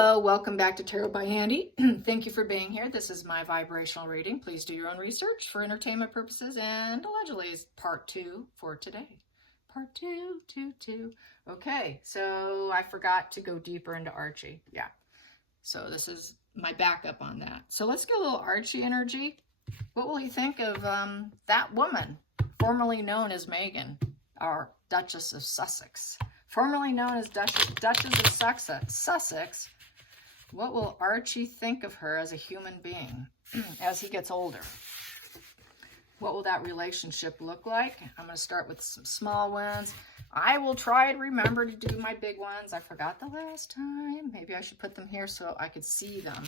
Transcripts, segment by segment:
Hello, welcome back to Tarot by Handy. Thank you for being here. This is my vibrational reading. Please do your own research for entertainment purposes, and allegedly is part 2 for today. Part 2. Okay, so I forgot to go deeper into Archie. Yeah, so this is my backup on that. So let's get a little Archie energy. What will he think of that woman, formerly known as Meghan, our Duchess of Sussex? Formerly known as Duchess of Sussex, what will Archie think of her as a human being as he gets older? What will that relationship look like? I'm going to start with some small ones. I will try to remember to do my big ones. I forgot the last time. Maybe I should put them here so I could see them.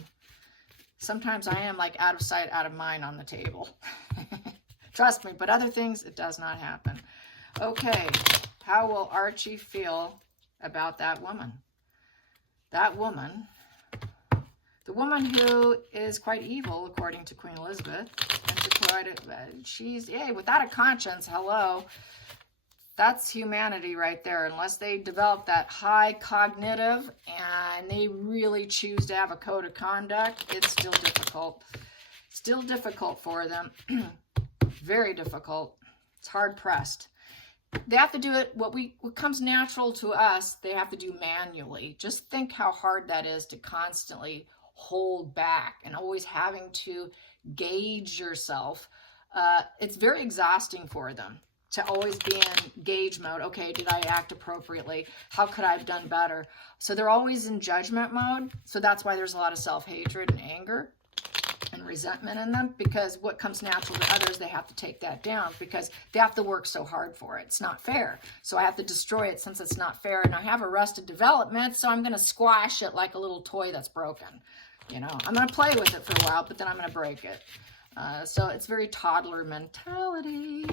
Sometimes I am like out of sight, out of mind on the table. Trust me, but other things, it does not happen. Okay. How will Archie feel about that woman? That woman, the woman who is quite evil, according to Queen Elizabeth, and to try to, she's, yay, without a conscience, hello, that's humanity right there. Unless they develop that high cognitive and they really choose to have a code of conduct, it's still difficult. Still difficult for them. Very difficult. It's hard pressed. They have to do it, what comes natural to us, they have to do manually. Just think how hard that is to constantly hold back and always having to gauge yourself. It's very exhausting for them to always be in gauge mode. Okay, did I act appropriately? How could I have done better? So they're always in judgment mode. So that's why there's a lot of self-hatred and anger and resentment in them, because what comes natural to others, they have to take that down because they have to work so hard for it. It's not fair. So I have to destroy it since it's not fair. And I have arrested development, so I'm going to squash it like a little toy that's broken. You know, I'm going to play with it for a while, but then I'm going to break it. So it's very toddler mentality.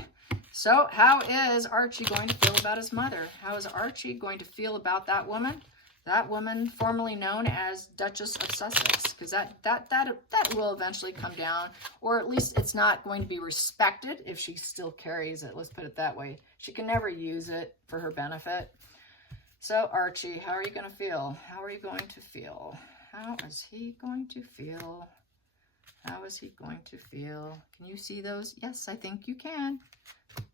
So how is Archie going to feel about his mother? How is Archie going to feel about that woman? That woman formerly known as Duchess of Sussex, because that will eventually come down, or at least it's not going to be respected if she still carries it. Let's put it that way. She can never use it for her benefit. So Archie, how are you going to feel? How are you going to feel? How is he going to feel? How is he going to feel? Can you see those? Yes, I think you can.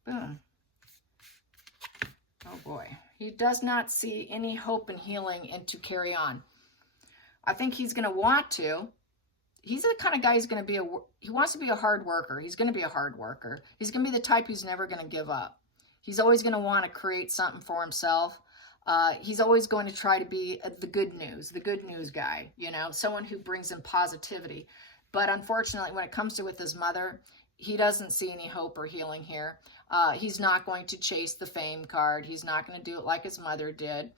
Boom. Oh boy. He does not see any hope and healing and to carry on. I think he's going to want to. He's the kind of guy who's going to be he wants to be a hard worker. He's going to be a hard worker. He's going to be the type who's never going to give up. He's always going to want to create something for himself. He's always going to try to be the good news guy, you know, someone who brings in positivity. But unfortunately, when it comes to with his mother, he doesn't see any hope or healing here. He's not going to chase the fame card. He's not going to do it like his mother did.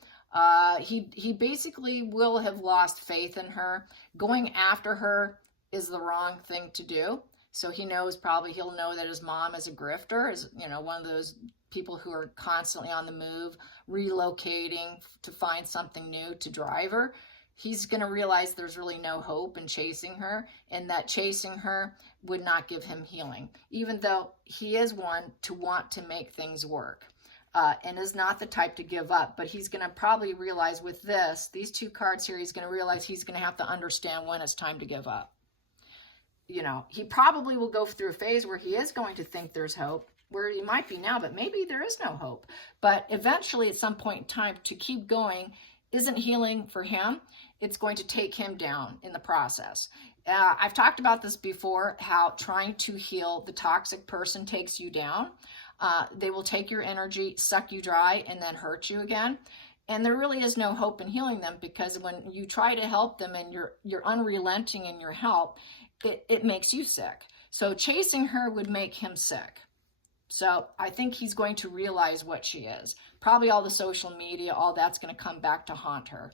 He basically will have lost faith in her. Going after her is the wrong thing to do. So he knows, probably he'll know that his mom is a grifter, is, you know, one of those people who are constantly on the move, relocating to find something new to drive her. He's going to realize there's really no hope in chasing her, and that chasing her would not give him healing, even though he is one to want to make things work and is not the type to give up. But he's going to probably realize with these two cards here, he's going to realize he's going to have to understand when it's time to give up. You know, he probably will go through a phase where he is going to think there's hope, where he might be now, but maybe there is no hope. But eventually, at some point in time, to keep going isn't healing for him. It's going to take him down in the process. I've talked about this before, how trying to heal the toxic person takes you down. They will take your energy, suck you dry, and then hurt you again. And there really is no hope in healing them, because when you try to help them and you're unrelenting in your help, it makes you sick. So chasing her would make him sick. So I think he's going to realize what she is. Probably all the social media, all that's going to come back to haunt her.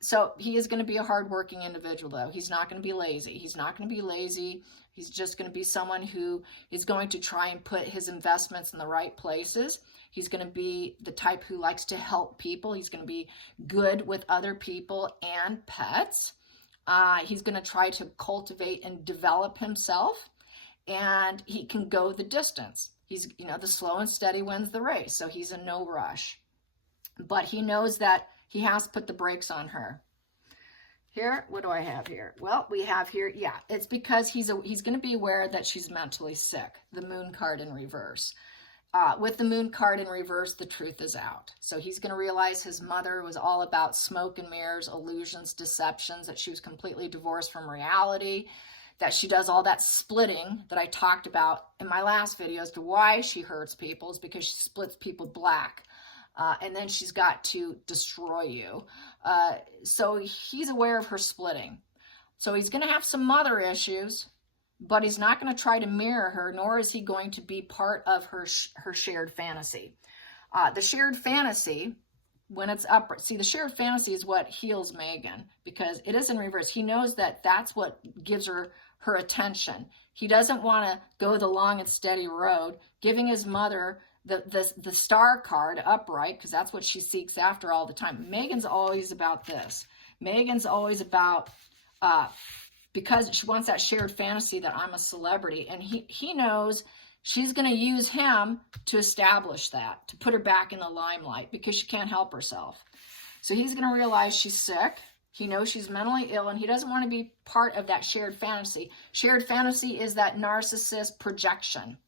So he is going to be a hardworking individual, though. He's not going to be lazy. He's not going to be lazy. He's just going to be someone who is going to try and put his investments in the right places. He's going to be the type who likes to help people. He's going to be good with other people and pets. He's going to try to cultivate and develop himself, and he can go the distance. He's, you know, the slow and steady wins the race, so he's in no rush. But he knows that he has to put the brakes on her. Here, what do I have here? Well, we have here, yeah, it's because he's going to be aware that she's mentally sick. The moon card in reverse. With the moon card in reverse, the truth is out. So he's going to realize his mother was all about smoke and mirrors, illusions, deceptions, that she was completely divorced from reality, that she does all that splitting that I talked about in my last video as to why she hurts people is because she splits people black. And then she's got to destroy you. So he's aware of her splitting. So he's going to have some mother issues, but he's not going to try to mirror her, nor is he going to be part of her shared fantasy. The shared fantasy, when it's up, see, the shared fantasy is what heals Meghan, because it is in reverse. He knows that that's what gives her attention. He doesn't want to go the long and steady road, giving his mother the star card upright, because that's what she seeks after all the time. Meghan's always about this. Meghan's always about, because she wants that shared fantasy that I'm a celebrity, and he knows she's going to use him to establish that, to put her back in the limelight, because she can't help herself. So he's going to realize she's sick. He knows she's mentally ill, and he doesn't want to be part of that shared fantasy. Shared fantasy is that narcissist projection.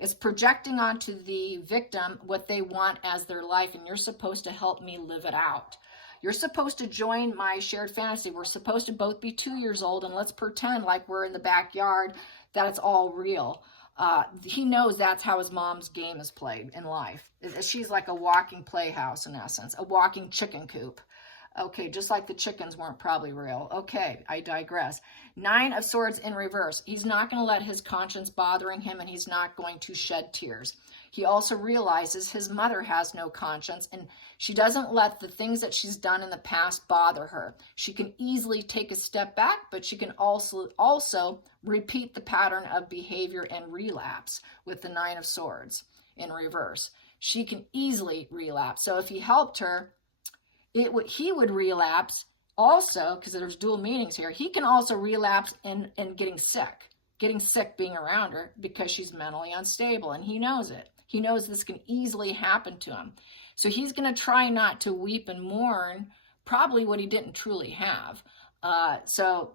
It's projecting onto the victim what they want as their life, and you're supposed to help me live it out. You're supposed to join my shared fantasy. We're supposed to both be 2 years old, and let's pretend like we're in the backyard, that it's all real. He knows that's how his mom's game is played in life. She's like a walking playhouse, in essence, a walking chicken coop. Okay, just like the chickens weren't probably real. Okay, I digress. 9 of Swords in reverse. He's not going to let his conscience bothering him, and he's not going to shed tears. He also realizes his mother has no conscience, and she doesn't let the things that she's done in the past bother her. She can easily take a step back, but she can also repeat the pattern of behavior and relapse with the 9 of Swords in reverse. She can easily relapse. So if he helped her, he would relapse also, because there's dual meanings here. He can also relapse in getting sick being around her, because she's mentally unstable, and he knows it. He knows this can easily happen to him. So he's going to try not to weep and mourn probably what he didn't truly have. So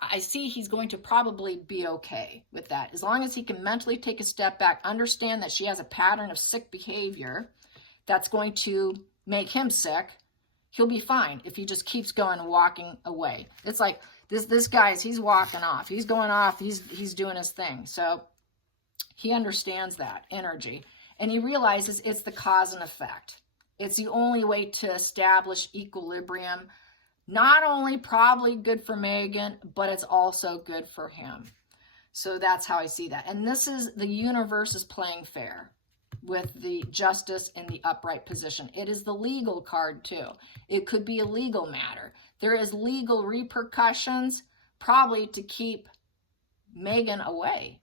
I see he's going to probably be okay with that. As long as he can mentally take a step back, understand that she has a pattern of sick behavior that's going to make him sick, he'll be fine if he just keeps going and walking away. It's like this guy's, he's walking off. He's going off. He's doing his thing. So he understands that energy, and he realizes it's the cause and effect. It's the only way to establish equilibrium. Not only probably good for Meghan, but it's also good for him. So that's how I see that. And this is, the universe is playing fair with the justice in the upright position. It is the legal card too. It could be a legal matter. There is legal repercussions probably to keep Meghan away.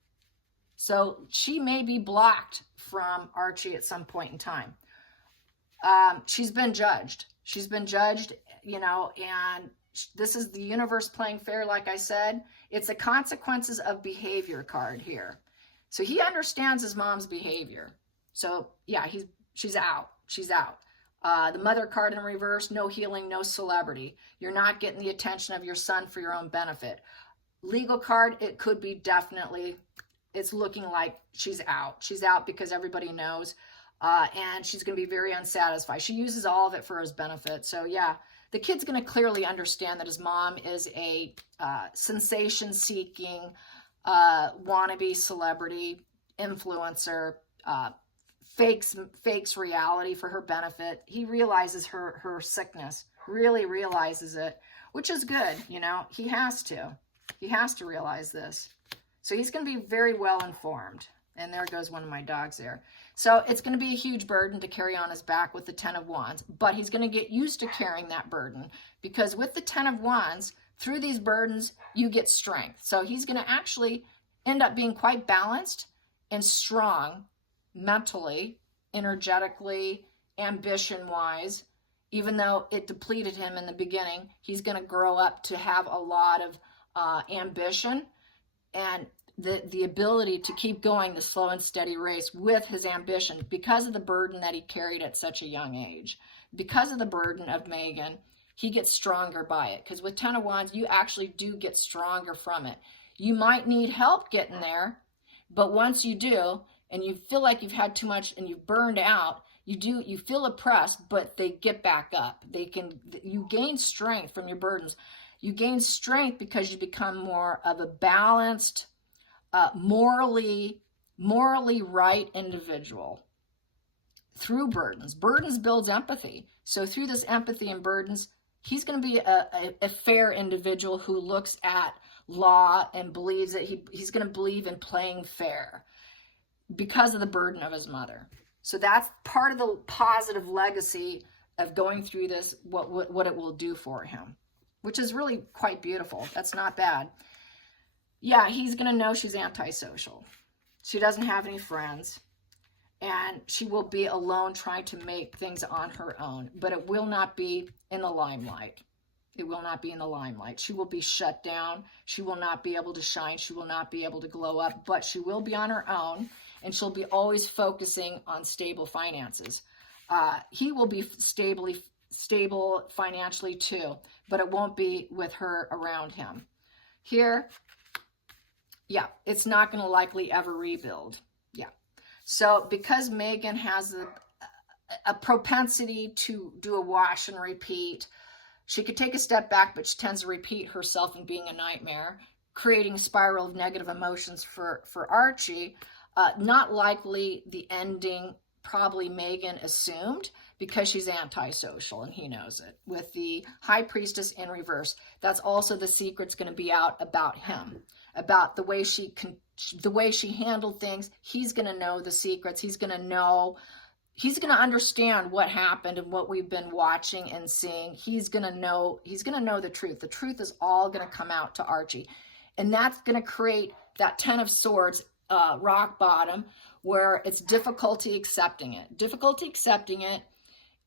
So she may be blocked from Archie at some point in time. She's been judged. She's been judged, and this is the universe playing fair, like I said. It's the consequences of behavior card here. So he understands his mom's behavior. So yeah, she's out. She's out. The mother card in reverse, no healing, no celebrity. You're not getting the attention of your son for your own benefit. Legal card, it could be definitely, it's looking like she's out. She's out because everybody knows, and she's going to be very unsatisfied. She uses all of it for his benefit. So yeah, the kid's going to clearly understand that his mom is a sensation-seeking, wannabe celebrity, influencer, fakes reality for her benefit. He realizes her sickness, really realizes it, which is good. He has to realize this. So he's going to be very well informed. And there goes one of my dogs there. So it's going to be a huge burden to carry on his back with the 10 of Wands, but he's going to get used to carrying that burden, because with the 10 of Wands, through these burdens, you get strength. So he's going to actually end up being quite balanced and strong mentally, energetically, ambition-wise. Even though it depleted him in the beginning, he's going to grow up to have a lot of ambition and the ability to keep going the slow and steady race with his ambition, because of the burden that he carried at such a young age. Because of the burden of Meghan, he gets stronger by it. Because with Ten of Wands, you actually do get stronger from it. You might need help getting there, but once you do, and you feel like you've had too much and you've burned out, you feel oppressed, but they get back up. You gain strength from your burdens. You gain strength because you become more of a balanced, morally right individual through burdens. Burdens builds empathy. So through this empathy and burdens, he's going to be a fair individual who looks at law and believes that he's going to believe in playing fair because of the burden of his mother. So that's part of the positive legacy of going through this, what it will do for him, which is really quite beautiful. That's not bad. Yeah, he's going to know she's antisocial. She doesn't have any friends, and she will be alone trying to make things on her own, but it will not be in the limelight. It will not be in the limelight. She will be shut down. She will not be able to shine. She will not be able to glow up, but she will be on her own, and she'll be always focusing on stable finances. He will be stable financially too, but it won't be with her around him. Here, yeah, it's not going to likely ever rebuild. Yeah. So because Meghan has a propensity to do a wash and repeat, she could take a step back, but she tends to repeat herself in being a nightmare, creating a spiral of negative emotions for Archie. Not likely the ending, probably Meghan assumed, because she's antisocial and he knows it. With the High Priestess in reverse, that's also the secret's going to be out about him, about the way she handled things. He's going to know the secrets. He's going to understand what happened and what we've been watching and seeing. He's going to know the truth. The truth is all going to come out to Archie. And that's going to create that 10 of Swords, rock bottom, where it's difficulty accepting it.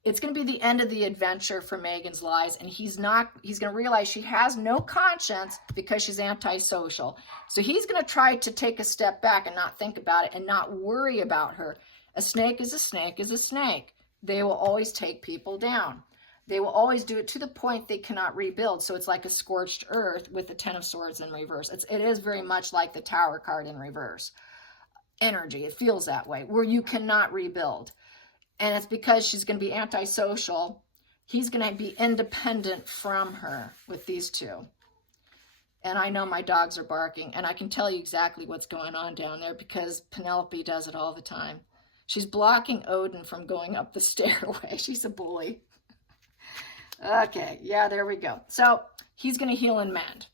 It's going to be the end of the adventure for Meghan's lies, and he's going to realize she has no conscience because she's antisocial. So he's going to try to take a step back and not think about it and not worry about her. A snake is a snake is a snake. They will always take people down. They will always do it to the point they cannot rebuild. So it's like a scorched earth with the 10 of Swords in reverse. It is very much like the Tower card in reverse. Energy, it feels that way, where you cannot rebuild. And it's because she's going to be antisocial. He's going to be independent from her with these two. And I know my dogs are barking, and I can tell you exactly what's going on down there because Penelope does it all the time. She's blocking Odin from going up the stairway. She's a bully. Okay, yeah, there we go. So he's going to heal and mend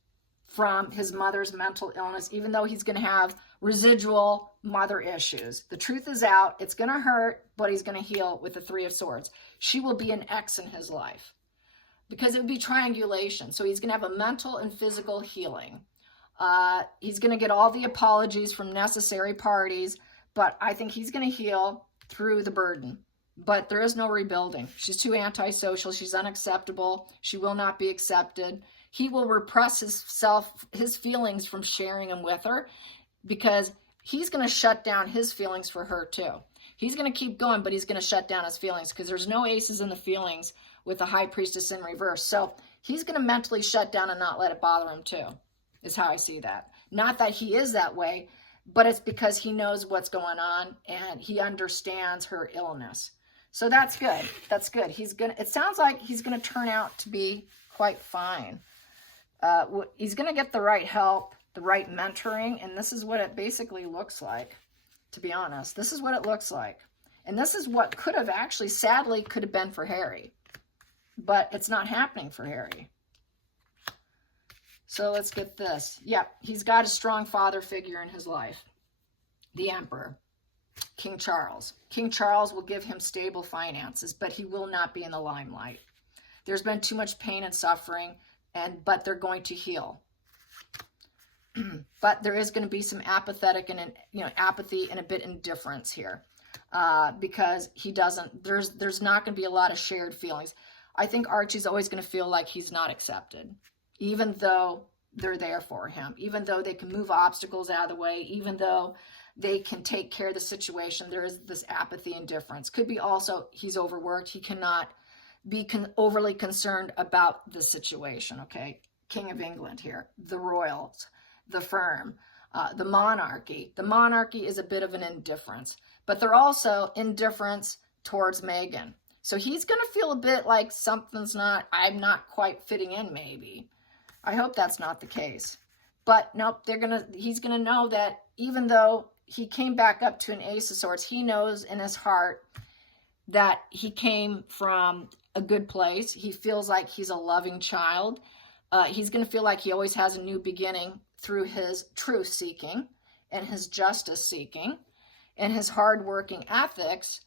from his mother's mental illness, even though he's going to have residual mother issues. The truth is out. It's going to hurt, but he's going to heal with the 3 of Swords. She will be an X in his life because it would be triangulation. So he's going to have a mental and physical healing. He's going to get all the apologies from necessary parties, but I think he's going to heal through the burden. But there is no rebuilding. She's too antisocial. She's unacceptable. She will not be accepted. He will repress his feelings from sharing them with her because he's going to shut down his feelings for her too. He's going to keep going, but he's going to shut down his feelings because there's no aces in the feelings with the High Priestess in reverse. So he's going to mentally shut down and not let it bother him too, is how I see that. Not that he is that way, but it's because he knows what's going on and he understands her illness. So that's good. That's good. It sounds like he's going to turn out to be quite fine. He's going to get the right help, the right mentoring, and this is what it basically looks like, to be honest. This is what it looks like. And this is what could have actually, sadly, could have been for Harry. But it's not happening for Harry. So let's get this. Yep, he's got a strong father figure in his life. The Emperor. King Charles. King Charles will give him stable finances, but he will not be in the limelight. There's been too much pain and suffering, but they're going to heal. But there is going to be some apathy and a bit indifference here, because there's not going to be a lot of shared feelings. I think Archie's always going to feel like he's not accepted, even though they're there for him, even though they can move obstacles out of the way, even though they can take care of the situation. There is this apathy and indifference. Could be also he's overworked. He cannot be overly concerned about the situation, okay? King of England here, the royals, the firm, the monarchy. The monarchy is a bit of an indifference, but they're also indifference towards Meghan. So he's going to feel a bit like I'm not quite fitting in, maybe. I hope that's not the case. But nope, he's going to know that even though he came back up to an Ace of Swords, he knows in his heart that he came from a good place. He feels like he's a loving child. He's going to feel like he always has a new beginning through his truth seeking and his justice seeking and his hardworking ethics.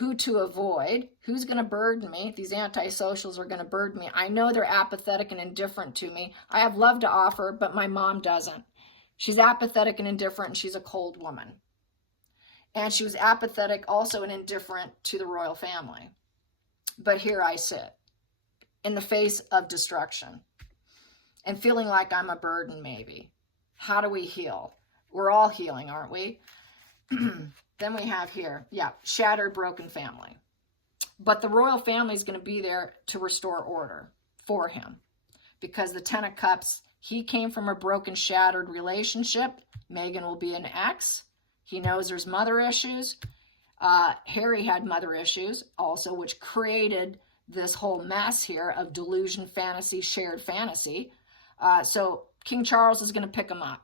Who to avoid, who's going to burden me. These antisocials are going to burden me. I know they're apathetic and indifferent to me. I have love to offer, but my mom doesn't. She's apathetic and indifferent, and she's a cold woman. And she was apathetic also and indifferent to the royal family. But here I sit in the face of destruction and feeling like I'm a burden, maybe. How do we heal? We're all healing, aren't we? Then we have here, shattered, broken family. But the royal family is going to be there to restore order for him. Because the Ten of Cups, he came from a broken, shattered relationship. Meghan will be an ex. He knows there's mother issues. Harry had mother issues also, which created this whole mess here of delusion, fantasy, shared fantasy. So King Charles is going to pick him up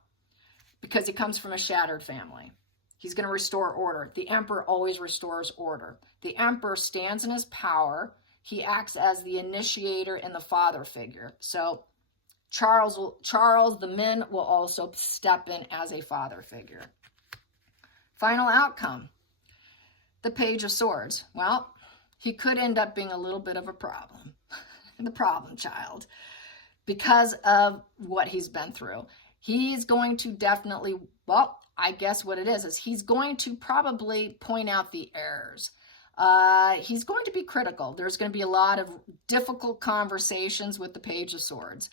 because he comes from a shattered family. He's going to restore order. The emperor always restores order. The emperor stands in his power. He acts as the initiator and the father figure. So Charles, the men will also step in as a father figure. Final outcome, the Page of Swords. Well, he could end up being a little bit of a problem, the problem child, because of what he's been through. He's going to definitely, well, I guess what it is he's going to probably point out the errors. He's going to be critical. There's going to be a lot of difficult conversations with the Page of Swords.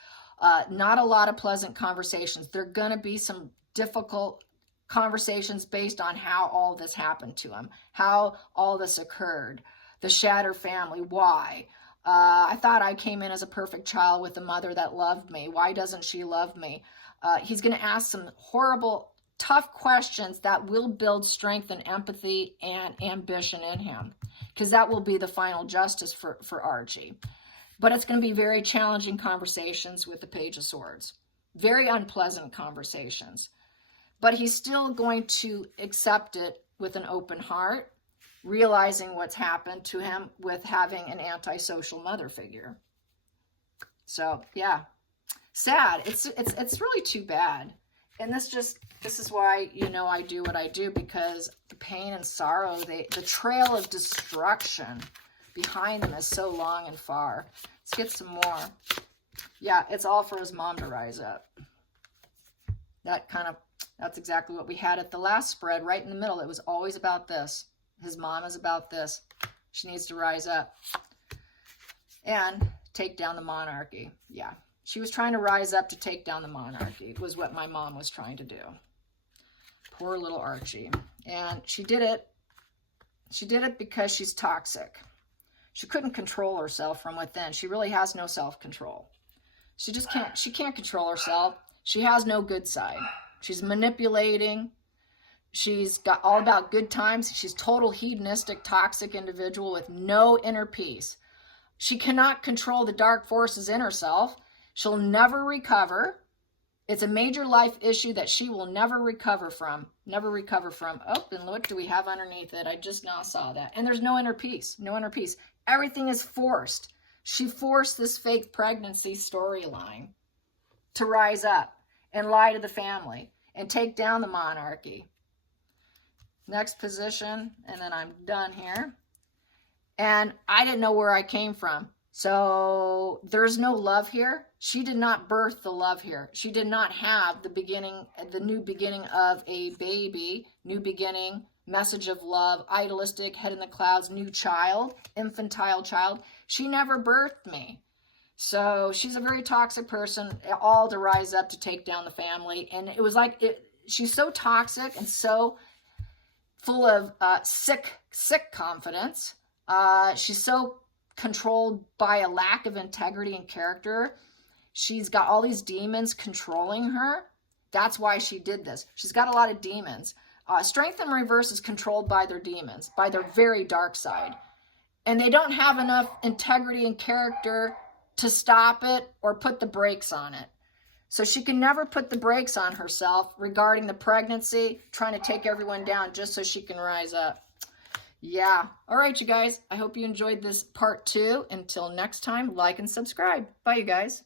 Not a lot of pleasant conversations. There are going to be some difficult conversations based on how all this happened to him, how all this occurred, the shattered family, why. I thought I came in as a perfect child with a mother that loved me. Why doesn't she love me? He's going to ask some horrible, tough questions that will build strength and empathy and ambition in him, because that will be the final justice for Archie. But it's going to be very challenging conversations with the Page of Swords, very unpleasant conversations. But he's still going to accept it with an open heart, realizing what's happened to him with having an antisocial mother figure. So yeah, sad. It's really too bad. And this is why, I do what I do, because the pain and sorrow, the trail of destruction behind them is so long and far. Let's get some more. Yeah, it's all for his mom to rise up. That's exactly what we had at the last spread, right in the middle. It was always about this. His mom is about this. She needs to rise up and take down the monarchy. Yeah. She was trying to rise up to take down the monarchy, was what my mom was trying to do. Poor little Archie. And she did it. She did it because she's toxic. She couldn't control herself from within. She really has no self-control. She can't control herself. She has no good side. She's manipulating. She's got all about good times. She's total hedonistic, toxic individual with no inner peace. She cannot control the dark forces in herself. She'll never recover. It's a major life issue that she will never recover from. Never recover from. Oh, and what do we have underneath it? I just now saw that. And there's no inner peace. No inner peace. Everything is forced. She forced this fake pregnancy storyline to rise up and lie to the family and take down the monarchy. Next position, and then I'm done here. And I didn't know where I came from. So there's no love here. She did not birth the love here. She did not have the new beginning of a baby, new beginning, message of love, idealistic, head in the clouds, new child, infantile child. She never birthed me. So she's a very toxic person, all to rise up to take down the family. And it was like, she's so toxic and so full of sick confidence. She's so controlled by a lack of integrity and character. She's got all these demons controlling her. That's why she did this. She's got a lot of demons. Strength in reverse is controlled by their demons, by their very dark side. And they don't have enough integrity and character to stop it or put the brakes on it. So she can never put the brakes on herself regarding the pregnancy, trying to take everyone down just so she can rise up. Yeah. All right, you guys. I hope you enjoyed this part 2. Until next time, like and subscribe. Bye, you guys.